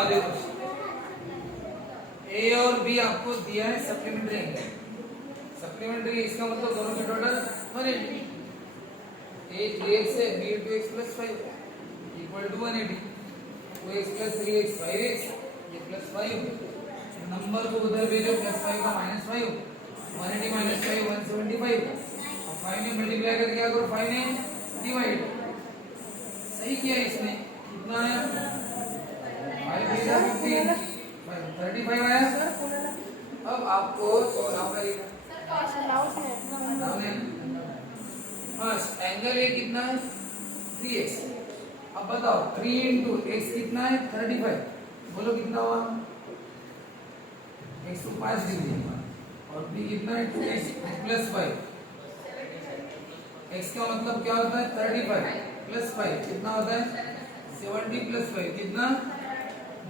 हाँ देखो, ए और बी आपको दिया है सप्लीमेंट्री एंगल। सप्लीमेंट्री इसका मतलब दोनों के टोटल 180। ए 3x है, B 2x + 5 equal to 180। 2x + 3x 5x, ये +5। नंबर को उधर भेजो, +5 का -5, 180 - 5 175। अब 5 ने मल्टीप्लाई करके क्या करो, 5 ने डिवाइड। सही किया इसने, कितना आया 5 × 15 35 आया। अब आपको फर्स्ट एंगल ए कितना है 3x। अब बताओ 3 × x कितना है 35, बोलो कितना हुआ 105 डिग्री। और b कितना है 2x + 5। x का मतलब क्या होता है 35 + 5 कितना होता है 70 + 5 कितना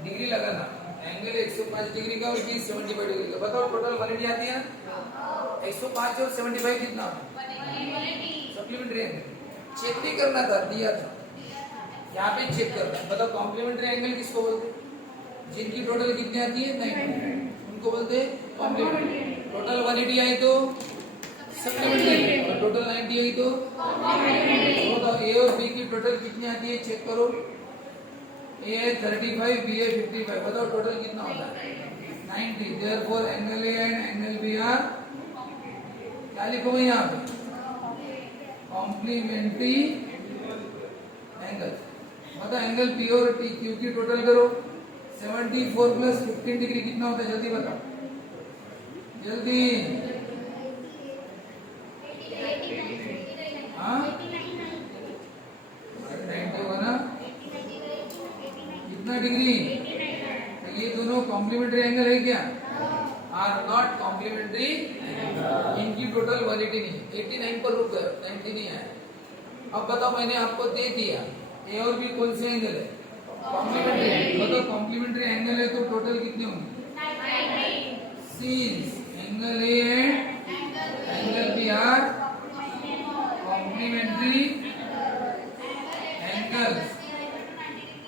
डिग्री लगाना। एंगल 105 डिग्री का और b 75 डिग्री का। बताओ टोटल 180 आती है। 105 और 75 कितना सप्लीमेंट्री एंगल। चेक नहीं करना था, दिया था, यहाँ पे चेक करना है। बताओ कॉम्प्लीमेंट्री एंगल किसको बोलते हैं, जिनकी टोटल कितनी आती है 90, उनको बोलते हैं कॉम्प्लीमेंट्री। टोटल 180 आई तो सप्लीमेंट्री, और टोटल 90 आई तो बताओ ए और बी की टोटल कितनी आती है, चेक करो। ए है 35, बी है 55, बताओ टोटल कितना होता है 90। Therefore angle A and angle B are, क्या लिखोगे यहाँ पे, कॉम्प्लीमेंट्री एंगल। बताओ एंगल पी और टी क्यू की टोटल करो। 74 + 15 डिग्री कितना होता है, जल्दी बताओ जल्दी। हाँ 90 होगा ना, कितना डिग्री। ये दोनों कॉम्प्लीमेंट्री एंगल है क्या, आर नॉट कॉम्प्लीमेंट्री। इनकी टोटल 180 नहीं, 89 पर रुक गए, 90 नहीं है। अब बताओ मैंने आपको दे दिया ए और बी कौन से एंगल है, कॉम्प्लीमेंट्री। बताओ कॉम्प्लीमेंट्री एंगल है तो टोटल कितने होंगे 90। Since angle A and angle B are complementary angles.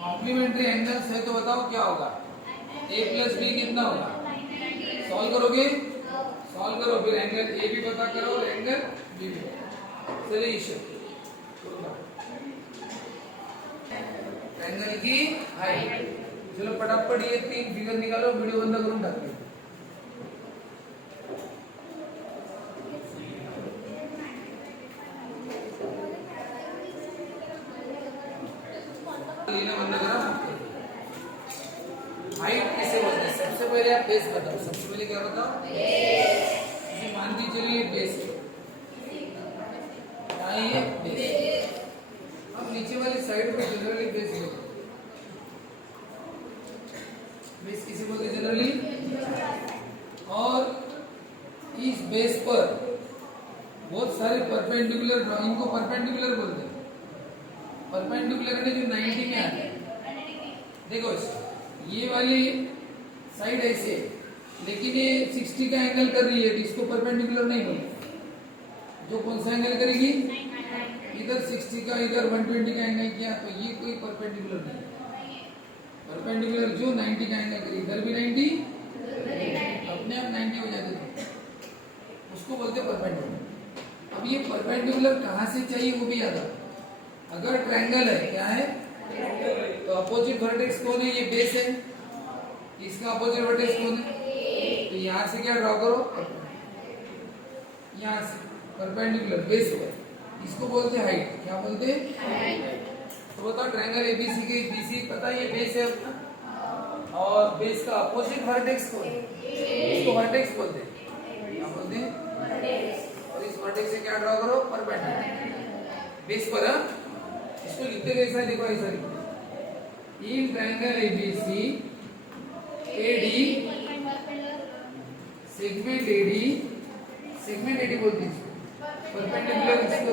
Complementary angles है तो बताओ क्या होगा, a + b कितना होगा। सॉल्व करोगे, सॉल्व करो, फिर एंगल ए भी पता करो और एंगल बी भी। सॉल्यूशन एंगल की हाइट। चलो फटाफट ये 3 फिगर निकालो, वीडियो बंद करूँ टाकू। लेना बंद करा। हाइट किसे बोलते हैं, सबसे पहले आप बेस बताओ। सबसे पहले क्या बताओ, बेस। मान के चलिए बेस है, ये बेस। अब नीचे वाली साइड को जनरली बेस बोलते हैं। बेस किसे बोलते हैं जनरली। और इस बेस पर बहुत सारे परपेंडिकुलर, इनको परपेंडिकुलर बोलते हैं। परपेंडिकुलर ने जो 90 में आते हैं। देखो ये वाली साइड ऐसे, लेकिन ये 60 का एंगल कर रही है, तो इसको परपेंडिकुलर नहीं बोलते। जो कौन सा एंगल करेगी, इधर 60 का इधर 120 का एंगल किया, तो ये कोई परपेंडिकुलर नहीं। परपेंडिकुलर जो 90 का एंगल करेगी, इधर भी 90, अपने आप 90 हो जाते थे, उसको बोलते परपेंडिकुलर। अब ये परपेंडिकुलर कहाँ से चाहिए वो भी याद रखो। अगर ट्रायंगल है, क्या है तो अपोजिट वर्टेक्स कौन है, ये बेस है। इसका अपोजिट वर्टेक्स कौन है, तो यहाँ से क्या ड्रॉ करो, यहाँ से परपेंडिकुलर बेस होगा, इसको बोलते हैं हाइट। क्या बोलते हैं, तो बताओ ट्रायंगल एबीसी के बीसी पता है, ये बेस है अपना। और बेस का अपोजिट वर्टेक्स कौन है, इसको वर्टेक्स बोलते हैं। क्या बोलते हैं, और इस वर्टेक्स से क्या ड्रॉ करो, परपेंडिकुलर बेस पर। इसको लिखते कैसा, देखो ऐसा लिखते in triangle ABC AD segment AD, segment AD बोलते हैं परपेंडिकुलर इसको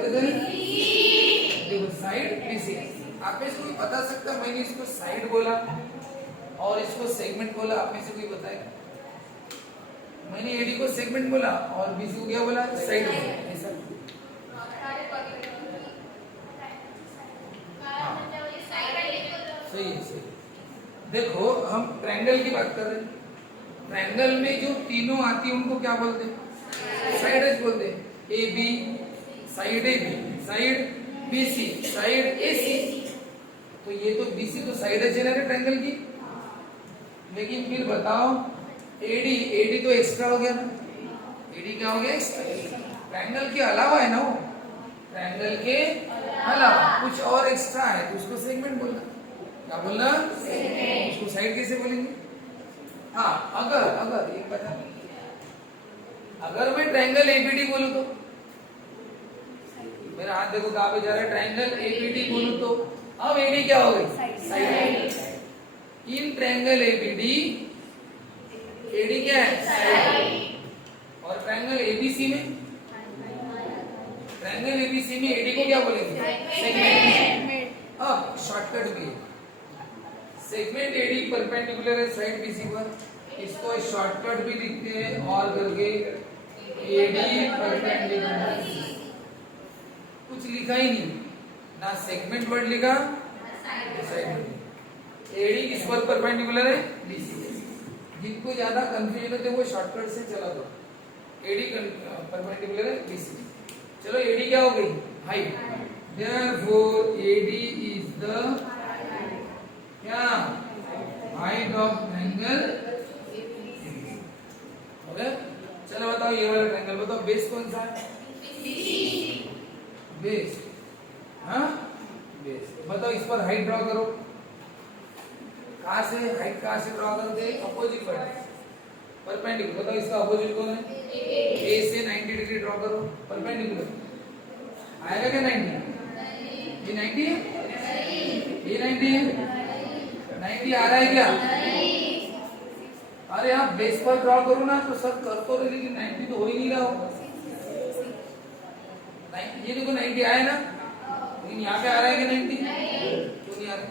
देखो साइड बीसी। आप में से कोई बता सकता, मैंने इसको साइड बोला और इसको सेगमेंट बोला, आप में से कोई बताएगा। मैंने एडी को सेगमेंट बोला और बीसी को क्या बोला, साइड बोला। ऐसा सही है, सही। देखो हम ट्रायंगल की बात कर रहे हैं। ट्रायंगल में जो तीनों आती है उनको क्या बोलते हैं? साइड एज बोलते हैं। A B, side A B, side B C, side A C. तो ये तो बी सी तो साइड एज है ना ट्रायंगल की। लेकिन फिर बताओ एडी, एडी तो एक्स्ट्रा हो गया ना। एडी क्या हो गया? एक्स्ट्रा। ट्रायंगल के अलावा है ना वो, ट्रायंगल के अलावा कुछ और एक्स्ट्रा है तो उसको सेगमेंट बोलना। क्या बोलना? सेगमेंट। उसको साइड कैसे बोलेंगे? हाँ, अगर एक बता, अगर मैं ट्रायंगल एबीडी बोलूं तो, मेरा हाथ देखो कहां पे जा रहा है, ट्रायंगल एबीडी बोलूं तो अब एडी क्या हो गई? Side. In triangle ABD AD क्या है? साइड। और ट्रायंगल एबीसी में, ट्रायंगल एबीसी में एडी को क्या बोलेंगे? सेगमेंट। अब शॉर्टकट भी, सेगमेंट एडी परपेंडिकुलर है साइड बीसी पर, इसको शॉर्टकट भी लिखते हैं और करके एडी परपेंडिकुलर। कुछ लिखा ही नहीं ना, सेगमेंट वर्ड लिखा ना साइड। एडी किस पर परपेंडिकुलर है? बीसी। जिनको ज्यादा कंफ्यूजन होते वो शॉर्टकट से चला दो। एडी परपेंडिकुलर है बीसी। चलो एडी क्या हो गई? Height. Therefore AD is the क्या? Height of triangle. ओके, चलो बताओ ये वाला ट्रायंगल बताओ, बेस कौन सा है? बेस। हाँ, बेस। बताओ इस पर हाइट ड्रॉ करो। कहां से हाइट, कहां से ड्रॉ करते हैं? अपोजिट पर, परपेंडिकुलर। बताओ इसका अपोजिट कौन है? ए से 90 डिग्री ड्रॉ करो, परपेंडिकुलर। आएगा क्या 90? ये 90 है, ये 90 है, 90 आ रहा है क्या? अरे आप बेस पर ड्रॉ करो ना, तो सर कर तो रहे लेकिन 90 तो हो ही नहीं रहा हो। ये देखो 90 आया ना, लेकिन यहाँ पे आ रहा है कि 90? क्यों नहीं आ रहा?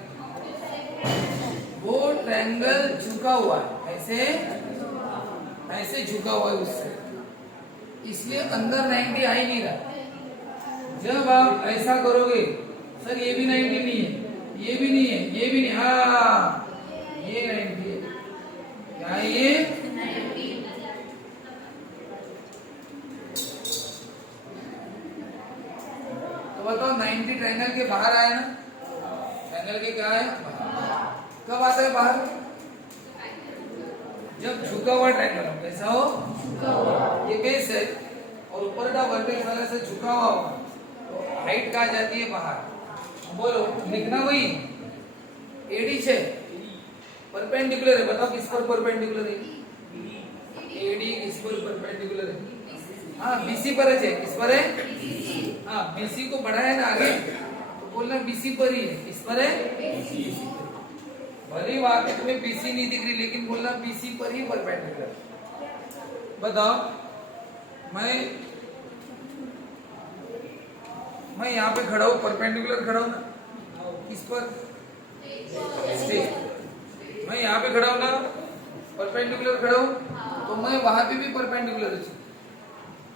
वो ट्रायंगल झुका हुआ है, ऐसे ऐसे झुका हुआ है उससे, इसलिए अंदर 90 आ ही नहीं रहा। जब आप ऐसा करोगे, सर ये भी 90 नहीं है, ये भी नहीं है, ये भी नहीं, हाँ ये 90 है। क्या है ये? तो बताओ 90 ट्रायंगल के बाहर आया ना? ट्रायंगल के क्या है? कब आता है बाहर? जब झुका हुआ ट्रायंगल हो, कैसा हो? झुका हुआ। ये बेस है और ऊपर का वर्टेक्स वाले से झुका हुआ होगा, तो हाइट कहाँ जाती है? बाहर। बोलो, लिखना वही एडी से परपेंडिकुलर है। बताओ किस पर परपेंडिकुलर है? एडी किस पर परपेंडिकुलर है? हाँ, बीसी पर है। किस पर है? हाँ, बीसी को बढ़ाया ना आगे, तो बोलना बीसी पर ही है। किस पर है? भले वहां पे तुम्हें बीसी नहीं दिख रही, लेकिन बोलना बीसी पर ही परपेंडिकुलर। बताओ मैं यहाँ पे खड़ा हूँ, परपेंडिकुलर खड़ा हूँ ना, किस पर? स्टेज। मैं यहाँ पे खड़ा हूँ ना, परपेंडिकुलर खड़ा हूँ, तो मैं वहां पे भी परपेंडिकुलर हूँ।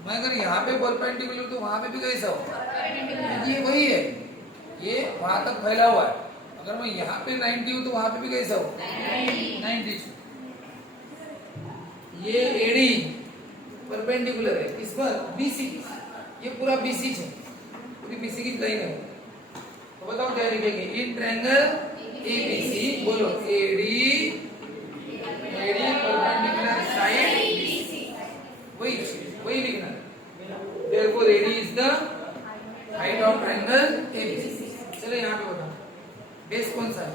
मैं अगर यहाँ पे परपेंडिकुलर तो वहां पे भी कैसा हो? ये वही है, ये वहां तक फैला हुआ है। अगर मैं यहाँ पे 90 हूँ तो वहां पे भी कैसा हो? 90। ये एडी परपेंडिकुलर है किस पर? बीसी। ये पूरा बीसी है, पूरी बीसी की लाइन है। तो बताओ क्या लिखेंगे? इन ट्रायंगल एबीसी, बोलो AD, AD perpendicular side BC. वही लिखना। Therefore AD is the height of triangle ABC। चलो यहाँ पे बताओ बेस कौन सा है?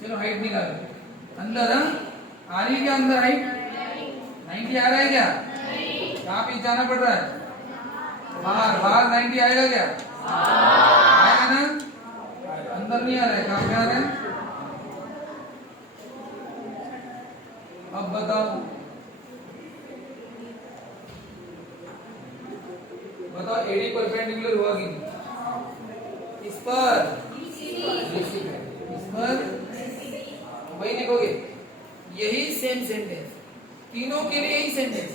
चलो हाइट निकालो। अंदर आ रही है क्या? अंदर हाइट 90 आ रहा है क्या? कहाँ पे जाना पड़ रहा है? बाहर। बाहर 90 आएगा क्या? आएगा ना? अंदर नहीं आ रहा है, कहाँ पे आ रहा है? अब बताओ एडी परपेंडिकुलर हुआ कि इस पर? इस पर वही लिखोगे। यही सेम सेंटेंस तीनों के लिए, यही सेंटेंस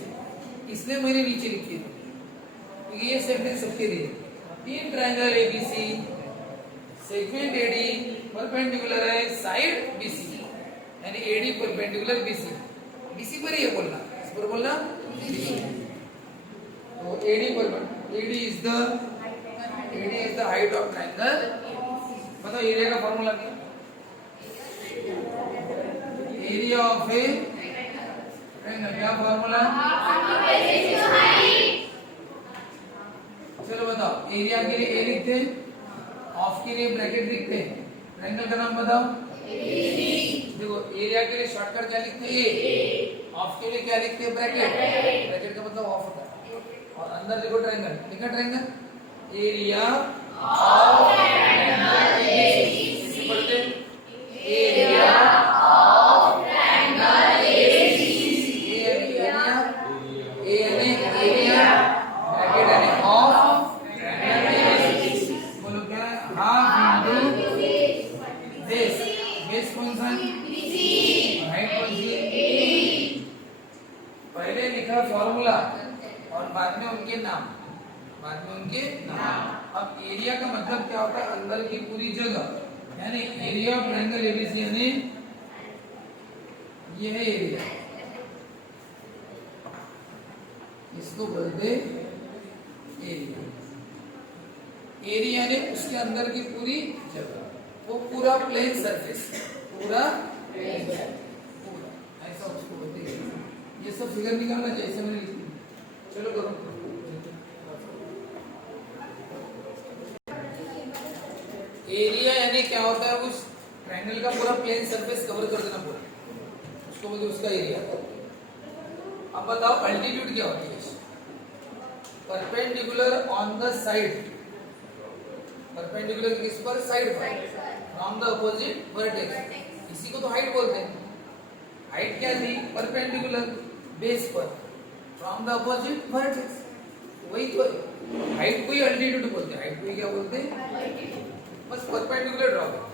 इसलिए मैंने नीचे लिखी है, क्योंकि ये सेंटेंस सबके लिए। तीन triangle ABC, segment AD perpendicular है साइड BC, यानी AD परपेंडिकुलर BC, BC पर ही है बोलना, इस पर बोलना BC। तो AD is the height of triangle. बताओ एरिया का फॉर्मूला क्या? एरिया ऑफ ए ट्रायंगल क्या फॉर्मूला? चलो बताओ, एरिया के लिए ए लिखते हैं, ऑफ के लिए ब्रैकेट लिखते हैं, ट्रायंगल का नाम बताओ। देखो एरिया के लिए शॉर्टकट क्या लिखते हैं? ए। ऑफ के लिए क्या लिखते हैं? ब्रैकेट। ब्रैकेट का मतलब ऑफ होता है, और अंदर देखो ट्रायंगल, लिखा triangle area of triangle ABC, पढ़ते एरिया ऑफ ट्रायंगल एबीसी। ए यानी एरिया, ब्रैकेट यानी ऑफ ट्रायंगल एबीसी। बोलो क्या है? Half into base. बेस कौन सा है? हाइट कौन सी है? पहले लिखा फॉर्मूला और बाद में उनके नाम, अब एरिया का मतलब क्या होता है? अंदर की पूरी जगह, यानी एरिया ऑफ ट्रायंगल एबीसी यानी ये है एरिया, इसको बोलते एरिया। एरिया यानी उसके अंदर की पूरी जगह, वो पूरा प्लेन सरफेस, पूरा ऐसा उसको बोलते हैं। ये सब फिगर निकालना चाहिए, ऐसे मैंने लिख दिया। चलो करो। एरिया यानी क्या होता है? उस ट्रायंगल का पूरा प्लेन सरफेस कवर कर देना पूरा, उसको बोलते उसका एरिया। अब बताओ अल्टीट्यूड क्या होती है? Perpendicular on the side, perpendicular किस पर? साइड पर, फ्रॉम द अपोजिट वर्टेक्स, इसी को तो हाइट बोलते हैं। हाइट क्या थी? परपेंडिकुलर बेस पर, फ्रॉम द अपोजिट वर्टेक्स, वही तो है। हाइट को ही अल्टीट्यूड बोलते हैं। हाइट को ही क्या बोलते हैं? बस परपेंडिकुलर ड्रॉ करो,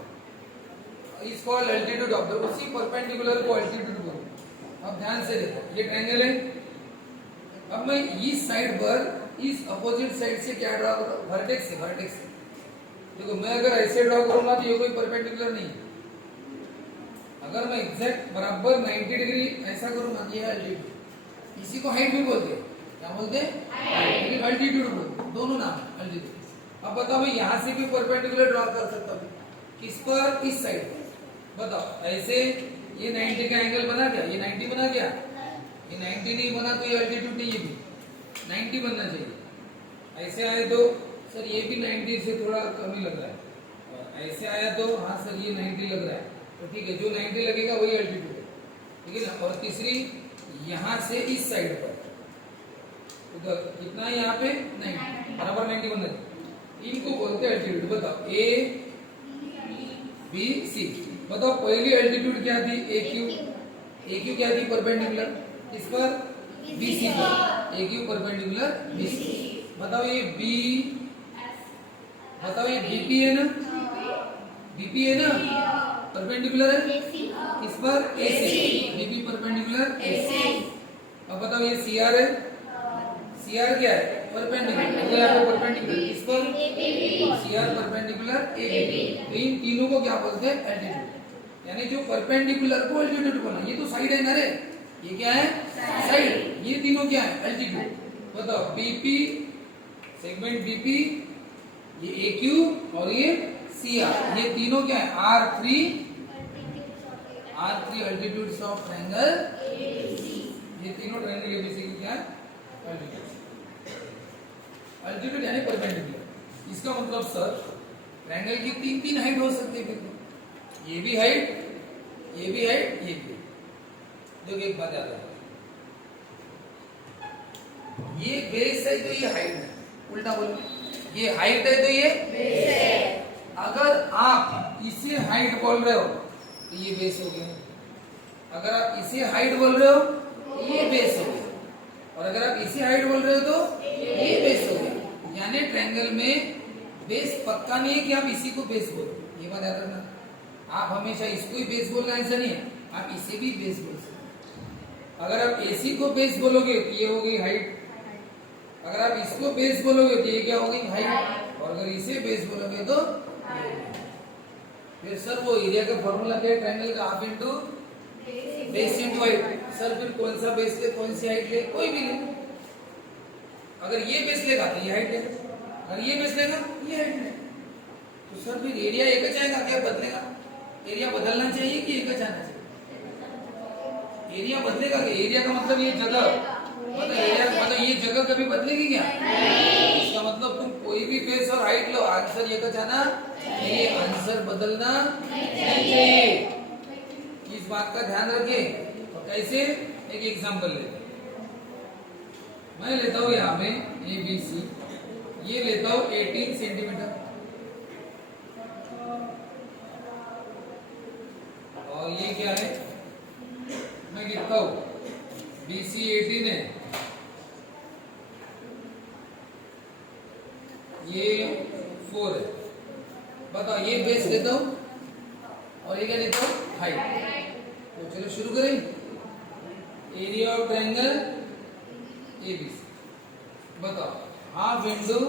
इस कॉल्ड अल्टीट्यूड ऑफ द, उसी परपेंडिकुलर को अल्टीट्यूड बोलते हैं। अब ध्यान से देखो, ये ट्रायंगल है, अब मैं इस साइड पर, इस अपोजिट साइड से क्या ड्रॉ करूं? वर्टेक्स से, वर्टेक्स से। देखो मैं अगर ऐसे ड्रॉ करूंगा तो ये कोई परपेंडिकुलर नहीं है। अगर मैं एग्जैक्ट बराबर 90 डिग्री ऐसा करूंगा तो ये अल्टीट्यूड, इसी को हाइट भी बोलते हैं। क्या बोलते हैं? लेकिन अल्टीट्यूड बोलते हैं, दोनों नाम अल्टीट्यूड। अब बताओ मैं यहाँ से भी परपेंडिकुलर ड्रॉ कर सकता हूँ, किस पर? इस साइड पर। बताओ ऐसे ये 90 का एंगल बना क्या? ये 90 बना क्या? ये 90 नहीं बना तो ये अल्टीट्यूड नहीं, ये भी 90 बनना चाहिए। ऐसे आए तो सर ये भी 90 से थोड़ा कम ही लग रहा है, और ऐसे आया तो हाँ सर ये 90 लग रहा है, तो ठीक है, जो 90 लगेगा वही अल्टीट्यूड है, ठीक है ना। और तीसरी यहाँ से इस साइड पर तो कितना है? यहाँ पे 90, बराबर 90 बनना चाहिए। इनको बोलते हैं अल्टीट्यूड। बताओ ए बी सी, बताओ पहली अल्टीट्यूड क्या थी? ए क्यू क्या थी? परपेंडिकुलर किस पर? BC पर, ए क्यू परपेंडिकुलर BC। बताओ ये बी, बताओ ये BP है ना? BP है ना? परपेंडिकुलर है किस पर? AC, BP perpendicular AC। अब बताओ ये CR है, CR क्या है? परपेंडिकुलर, यहाँ पे परपेंडिकुलर किस पर? CR perpendicular AB। तो इन तीनों को क्या बोलते हैं? अल्टीट्यूड। यानी जो परपेंडिकुलर को अल्टीट्यूड बोलना, ये तो साइड है ना रे, ये क्या है? साइड। ये तीनों क्या है? अल्टीट्यूड। बताओ BP, सेगमेंट BP, ये AQ और ये CR, ये तीनों क्या है? R3 altitudes of triangle ABC। ये तीनों ट्रायंगल ABC की क्या है? अल्टीट्यूड। अल्टीट्यूड यानी परपेंडिकुलर। इसका मतलब सर ट्रायंगल की तीन तीन हाइट हो सकती है, ये भी हाइट, ये भी हाइट, ये भी। देखो एक बात याद रखो, ये बेस है तो ये हाइट है, उल्टा बोलो, ये हाइट है तो ये बेस है। अगर आप इसे हाइट बोल रहे हो तो ये बेस हो गया, अगर आप इसे हाइट बोल रहे हो तो ये बेस हो गया, और अगर आप इसे हाइट बोल रहे हो तो ये बेस हो गया। यानी ट्रायंगल में बेस पक्का नहीं है कि आप इसी को बेस बोलो, ये बात याद रखना। आप हमेशा इसको ही बेस बोलना ऐसा नहीं है, आप इसे भी बेस बोल सकते। अगर आप AC को बेस बोलोगे तो ये हो गई हाइट, अगर आप इसको बेस बोलोगे तो ये क्या हो गई? हाइट, और अगर इसे बेस बोलोगे तो फिर सर वो एरिया का फॉर्मूला क्या है ट्रायंगल का, half into base into height. Sir फिर कौन सा बेस ले, कौन सी हाइट ले, कोई भी ले। अगर ये बेस लेगा तो ये हाइट ले, अगर ये बेस लेगा ये हाइट ले। तो सर फिर एरिया एक ही आएगा क्या बदलेगा? एरिया बदलना चाहिए कि एक ही आना चाहिए? एरिया बदलेगा क्या? एरिया का मतलब ये जगह, मतलब एरिया मतलब ये जगह कभी बदलेगी क्या? इसका मतलब तुम कोई भी बेस और हाइट लो, आंसर एक ही आना चाहिए, आंसर बदलना नहीं चाहिए। इस बात का ध्यान रखिए। तो कैसे, एक एग्जांपल लेते हैं। मैं लेता हूं यहाँ पे ए बी सी, ये लेता हूं 18 सेंटीमीटर और ये क्या है, मैं लिखता हूं बी सी 18 है, ये 4 है। बताओ ये बेस लेता हूं और ये क्या लेता हूं, हाइट। तो चलो शुरू करें। एरिया ऑफ ट्रायंगल एबीसी, बताओ हाफ इंटू,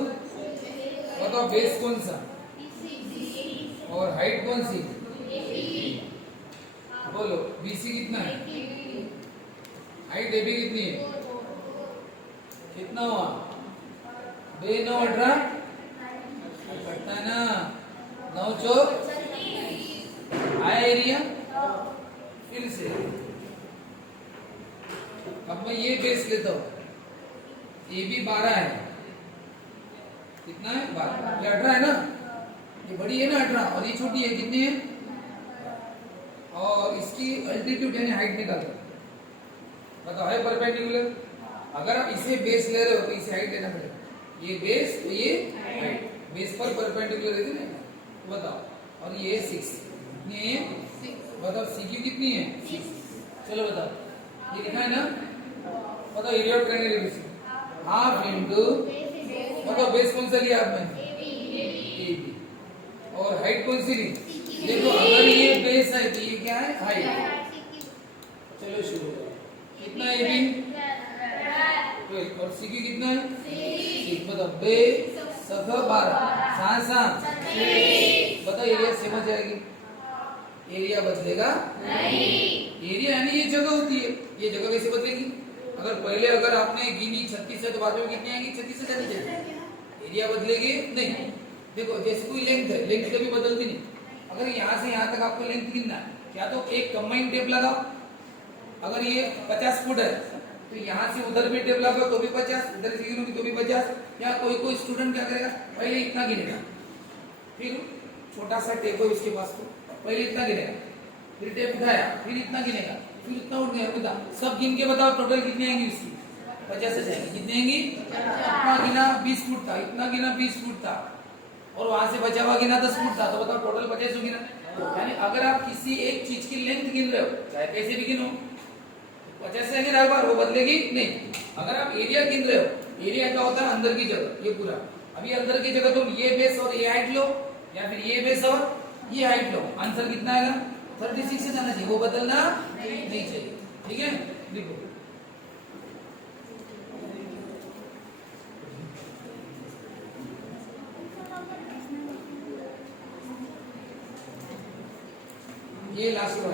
बताओ बेस कौन सा और हाइट कौन सी, बोलो बीसी कितना है, हाइट एबी कितनी है, कितना हुआ, 2 9 18 कटना ना, 9 चौक आया एरिया। फिर से अब मैं ये बेस लेता हूं, ये भी 12 है, कितना है 12, ये 18 है ना, ये बड़ी है ना 18 और ये छोटी है, कितनी है, और इसकी अल्टीट्यूड यानी हाइट निकालो, बताओ है परपेंडिकुलर। अगर आप इसे बेस ले रहे हो तो इसे हाइट लेना पड़ेगा, ये बेस तो ये हाइट, बेस पर परपेंडिकुलर है ना, तो बताओ। और ये 6 कितनी है, बताओ सी की कितनी है 6। चलो बताओ, ये लिखा है ना, बताओ area of triangle ABC half into, बताओ बेस कौन सा लिया आपने, एबी, और हाइट कौन सी ली, देखो अगर ये बेस है तो ये क्या है, हाइट। चलो शुरू करो, कितना एबी और सी की कितना है 6, बताओ बे सफा 12 सात सात, बताओ एरिया सेम हो जाएगी, एरिया बदलेगा नहीं। एरिया यानी ये जगह होती है, ये जगह कैसे बदलेगी? अगर पहले अगर आपने गिनी 36 है तो बाद में कितनी आएगी, 36 से चली जाएगी, एरिया बदलेगी नहीं। देखो जैसे कोई लेंथ है, लेंथ कभी बदलती नहीं। अगर यहाँ से यहाँ तक आपको लेंथ गिनना है, या तो एक कंबाइंड टेप लगाओ, अगर ये 50 फुट है तो यहाँ से उधर भी टेप लगाओ तो भी 50, उधर से गिनोगी तो भी 50। या कोई स्टूडेंट क्या करेगा, पहले इतना गिनेगा, फिर छोटा सा टेप है उसके पास, तो पहले इतना गिनेगा, फिर टेप उठाया, फिर इतना गिनेगा, फिर इतना उठ गया, बता सब गिन के बताओ टोटल कितनी आएंगी उसकी, 50 से जाएंगी, कितनी आएंगी, इतना गिना 20 फुट था, इतना गिना 20 फुट था, और वहां से बचा हुआ गिना 10 फुट था, तो बताओ टोटल 50 गिना। यानी अगर आप किसी एक चीज की लेंथ गिन रहे हो, चाहे कैसे भी गिनो, 50 से हर बार वो बदलेगी नहीं। अगर आप एरिया गिन रहे हो, एरिया क्या होता है, अंदर की जगह, ये पूरा, अभी अंदर की जगह तुम ये बेस और ये हाइट लो, या फिर ये बेस और ये हाइट लो, आंसर कितना आएगा 36 से जाना चाहिए, वो बदलना नहीं चाहिए। ठीक है, देखो ये लास्ट वन,